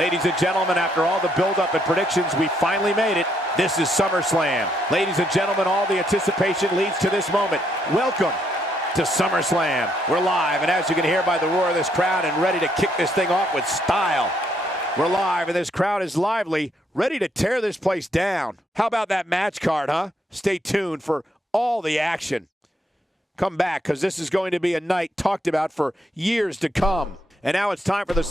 Ladies and gentlemen, after all the build-up and predictions, we finally made it. This is SummerSlam. Ladies and gentlemen, all the anticipation leads to this moment. Welcome to SummerSlam. We're live, and as you can hear by the roar of this crowd, and ready to kick this thing off with style. We're live, and this crowd is lively, ready to tear this place down. How about that match card, huh? Stay tuned for all the action. Come back, because this is going to be a night talked about for years to come. And now it's time for the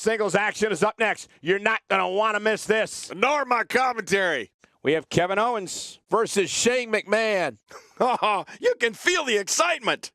Singles action is up next. You're not going to want to miss this. Nor my commentary. We have Kevin Owens versus Shane McMahon. Oh, you can feel the excitement.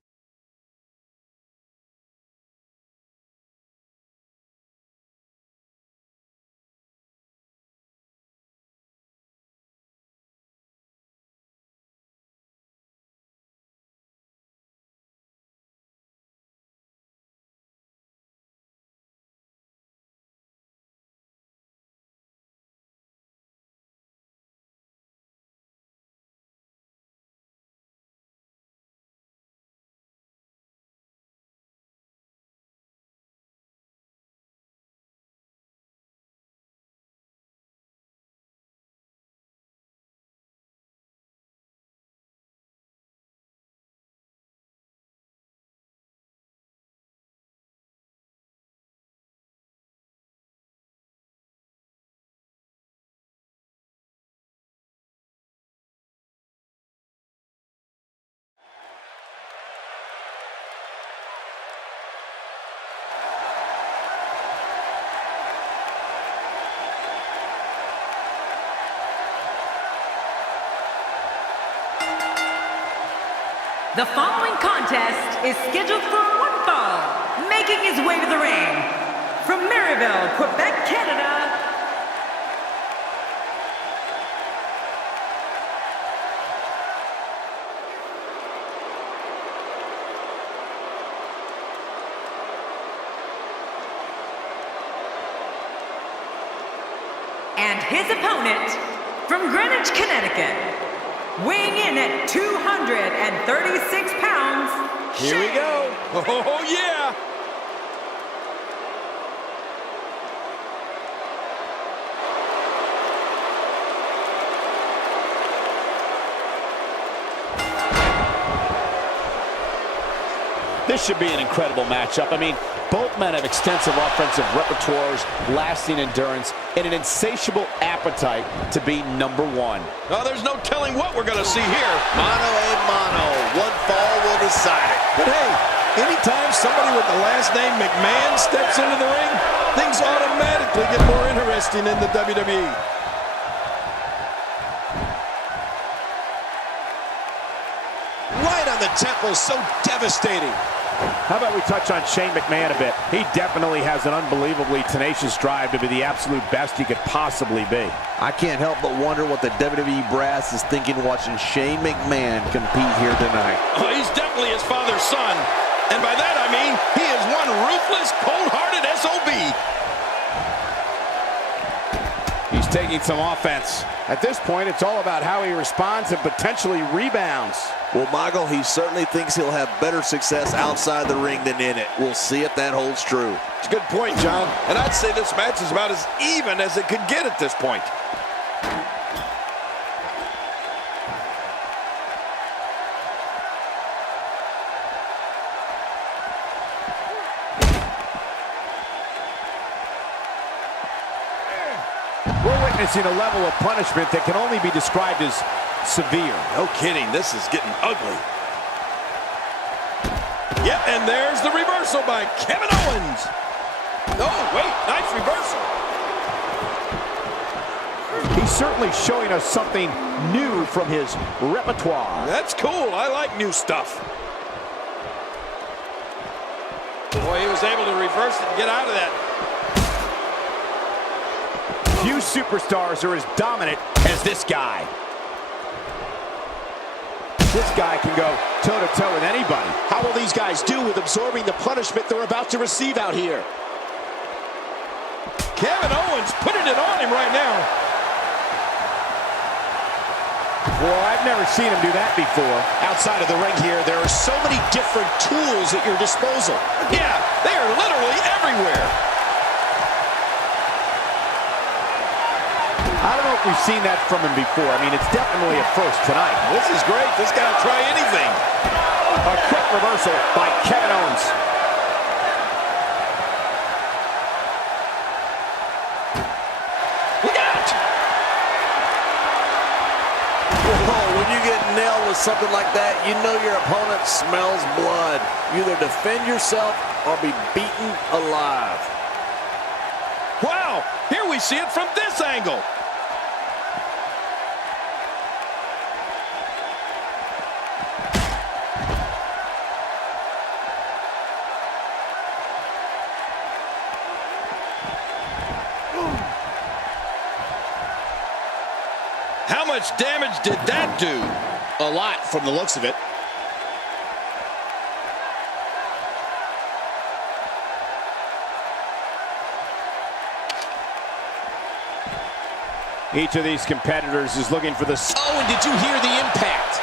The following contest is scheduled for one fall, making his way to the ring. From Marieville, Quebec, Canada, and his opponent from Greenwich, Connecticut, weighing in at 236 pounds, Here we go. Oh, yeah. This should be an incredible matchup. I mean, both men have extensive offensive repertoires, lasting endurance, and an insatiable appetite to be number one. Oh, there's no telling what we're going to see here. Mano a mano. One fall will decide it. But hey, anytime somebody with the last name McMahon steps into the ring, things automatically get more interesting in the WWE. Right on the temple, so devastating. How about we touch on Shane McMahon a bit? He definitely has an unbelievably tenacious drive to be the absolute best he could possibly be. I can't help but wonder what the WWE brass is thinking watching Shane McMahon compete here tonight. Oh, he's definitely his father's son. And by that I mean he is one ruthless, cold-hearted SOB. He's taking some offense. At this point, it's all about how he responds and potentially rebounds. Well, Michael, he certainly thinks he'll have better success outside the ring than in it. We'll see if that holds true. It's a good point, John. And I'd say this match is about as even as it could get at this point. We're witnessing a level of punishment that can only be described as severe. No kidding, this is getting ugly. Yep, and there's the reversal by Kevin Owens. Oh, wait, nice reversal. He's certainly showing us something new from his repertoire. That's cool, I like new stuff. Boy, he was able to reverse it and get out of that. Few superstars are as dominant as this guy. This guy can go toe-to-toe with anybody. How will these guys do with absorbing the punishment they're about to receive out here? Kevin Owens putting it on him right now. Well, I've never seen him do that before. Outside of the ring here, there are so many different tools at your disposal. Yeah, they are literally everywhere. I don't know if we've seen that from him before. I mean, it's definitely a first tonight. This is great. This guy will try anything. A quick reversal by Kevin Owens. Look out! Whoa, when you get nailed with something like that, you know your opponent smells blood. You either defend yourself or be beaten alive. Wow, here we see it from this angle. How much damage did that do? A lot from the looks of it. Each of these competitors is looking for the... Oh, and did you hear the impact?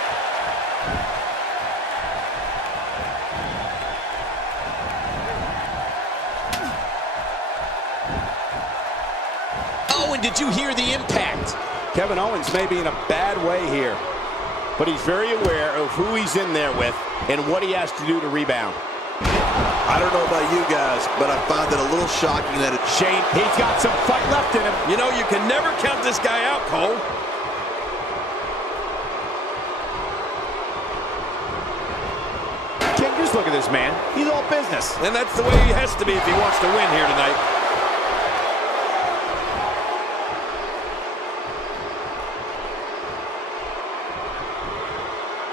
Oh, and did you hear the impact? Kevin Owens may be in a bad way here, but he's very aware of who he's in there with and what he has to do to rebound. I don't know about you guys, but I find it a little shocking that it's Shane, he's got some fight left in him. You know, you can never count this guy out, Cole. King, just look at this man. He's all business. And that's the way he has to be if he wants to win here tonight.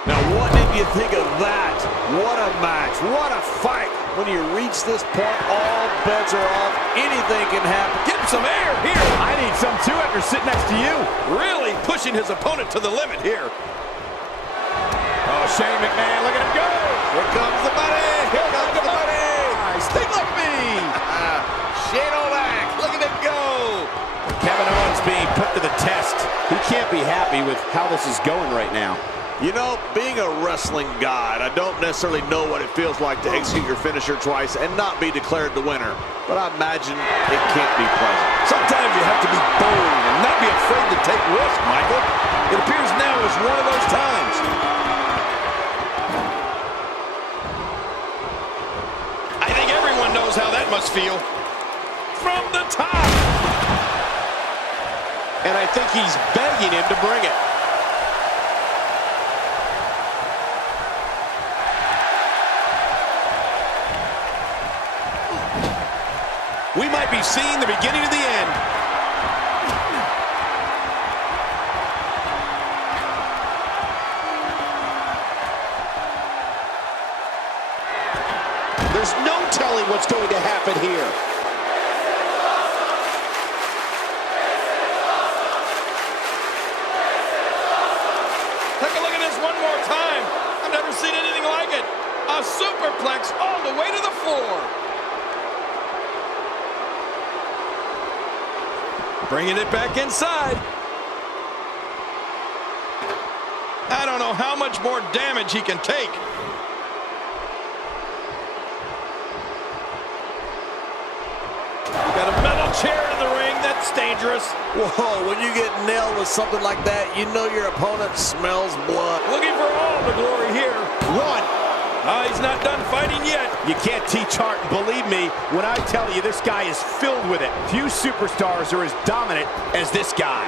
Now, what did you think of that? What a match. What a fight. When you reach this point, all bets are off. Anything can happen. Get some air here. I need some too after sitting next to you. Really pushing his opponent to the limit here. Oh, Shane McMahon, look at him go. Here comes the money. Here comes the money. Sting like me. Shane O'Mac, look at him go. Kevin Owens being put to the test. He can't be happy with how this is going right now. You know, being a wrestling god, I don't necessarily know what it feels like to execute your finisher twice and not be declared the winner. But I imagine it can't be pleasant. Sometimes you have to be bold and not be afraid to take risks, Michael. It appears now is one of those times. I think everyone knows how that must feel. From the top. And I think he's begging him to bring it. We might be seeing the beginning of the end. There's no telling what's going to happen here. Take a look at this one more time. I've never seen anything like it. A superplex all the way to the floor. Bringing it back inside. I don't know how much more damage he can take. Got a metal chair in the ring. That's dangerous. Whoa, when you get nailed with something like that, you know your opponent smells blood. Looking for all the glory here. Run. He's not done fighting yet. You can't teach heart, and believe me when I tell you this guy is filled with it. Few superstars are as dominant as this guy.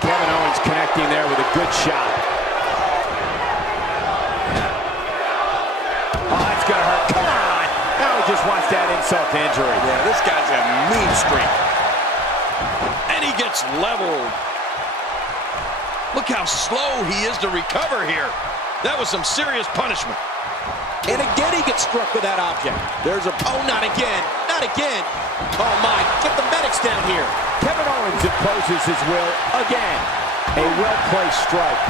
Kevin Owens connecting there with a good shot. Oh, that's gonna hurt. Come on. Now he just wants that insult to injury. Yeah, this guy's got mean strength. And he gets leveled. Look how slow he is to recover here. That was some serious punishment. And again he gets struck with that object. There's a... Oh, not again. Not again. Oh, my. Get the medics down here. Kevin Owens imposes his will again. A well-placed strike.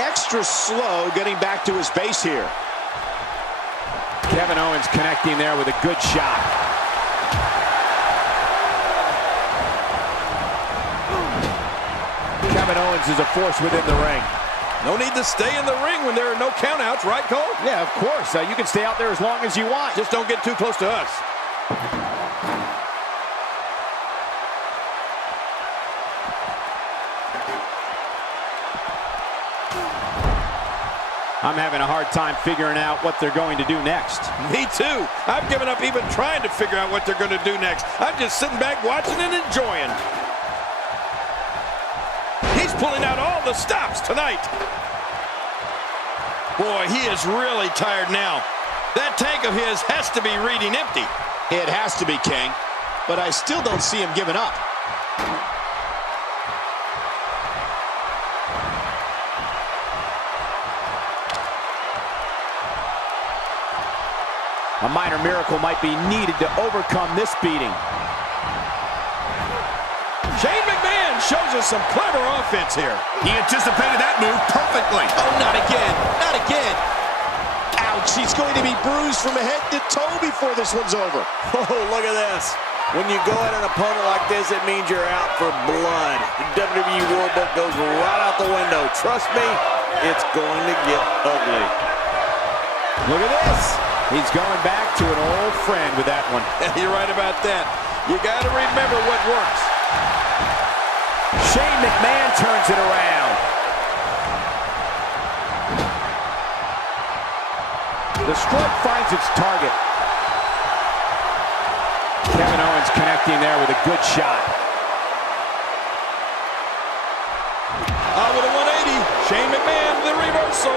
Extra slow getting back to his base here. Kevin Owens connecting there with a good shot. Kevin Owens is a force within the ring. No need to stay in the ring when there are no countouts, right, Cole? Yeah, of course. You can stay out there as long as you want. Just don't get too close to us. I'm having a hard time figuring out what they're going to do next. Me too. I've given up even trying to figure out what they're going to do next. I'm just sitting back watching and enjoying. He's pulling out all the stops tonight. Boy, he is really tired now. That tank of his has to be reading empty. It has to be, King. But I still don't see him giving up. A minor miracle might be needed to overcome this beating. Shane McMahon shows us some clever offense here. He anticipated that move perfectly. Oh, not again. Not again. Ouch, he's going to be bruised from head to toe before this one's over. Oh, look at this. When you go at an opponent like this, it means you're out for blood. The WWE rulebook goes right out the window. Trust me, it's going to get ugly. Look at this. He's going back to an old friend with that one. You're right about that. You got to remember what works. Shane McMahon turns it around. The strike finds its target. Kevin Owens connecting there with a good shot. With a 180, Shane McMahon, the reversal.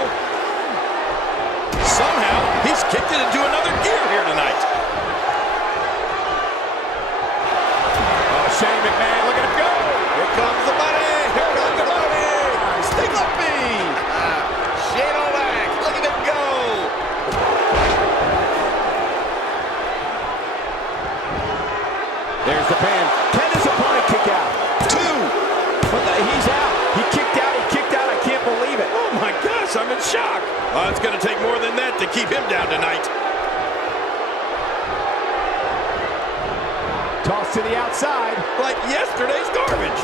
Somehow, he's kicked it into another gear here tonight. Oh, Shane McMahon, look at him go. Here comes the money. Here comes the money. Stay lumpy. Shane O'Mac, look at him go. There's the pin. Can his opponent kick out? Two. He's out. He kicked out. He kicked out. I can't believe it. Oh my gosh, I'm in shock. It's going to take more than that to keep him down tonight. Toss to the outside. Like yesterday's garbage.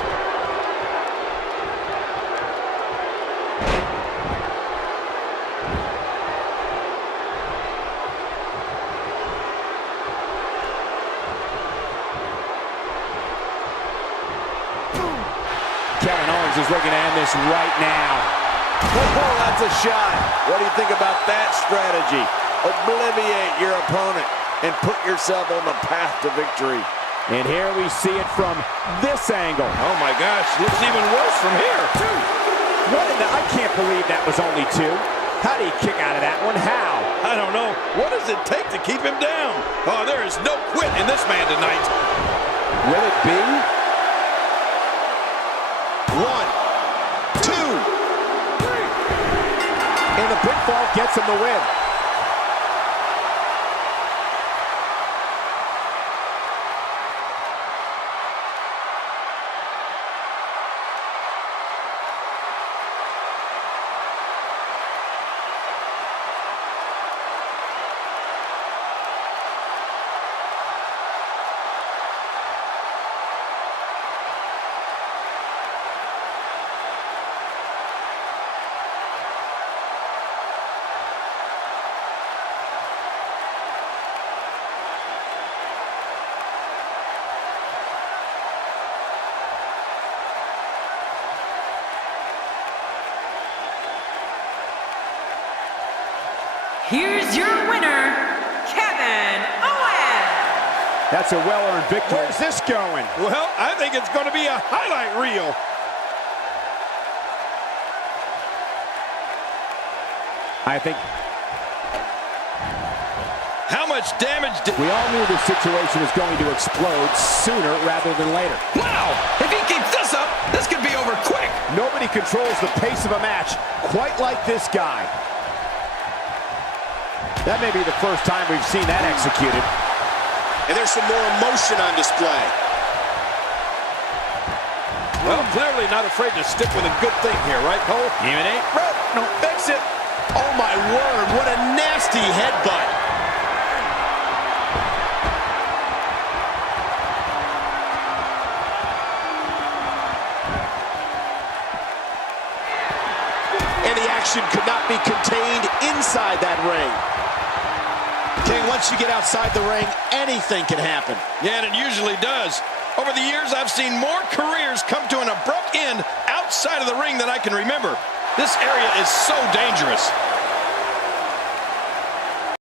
Kevin Owens is looking to end this right now. Oh, that's a shot. What do you think about that strategy? Obliviate your opponent and put yourself on the path to victory. And here we see it from this angle. Oh my gosh, looks even worse from here. I can't believe that was only two. How do you kick out of that one? How? I don't know. What does it take to keep him down? Oh, there is no quit in this man tonight. Will it be? 1, 2. And the pinfall gets him the win. Here's your winner, Kevin Owens. That's a well-earned victory. Where's this going? Well, I think it's going to be a highlight reel. I think how much damage did... we all knew this situation was going to explode sooner rather than later. Wow! If he keeps this up, this could be over quick. Nobody controls the pace of a match quite like this guy. That may be the first time we've seen that executed. And there's some more emotion on display. Well, clearly not afraid to stick with a good thing here, right, Cole? Even eight. No, fix it. Oh, my word. What a nasty headbutt. the action could not be contained inside that ring. King, once you get outside the ring, anything can happen. Yeah, and it usually does. Over the years, I've seen more careers come to an abrupt end outside of the ring than I can remember. This area is so dangerous.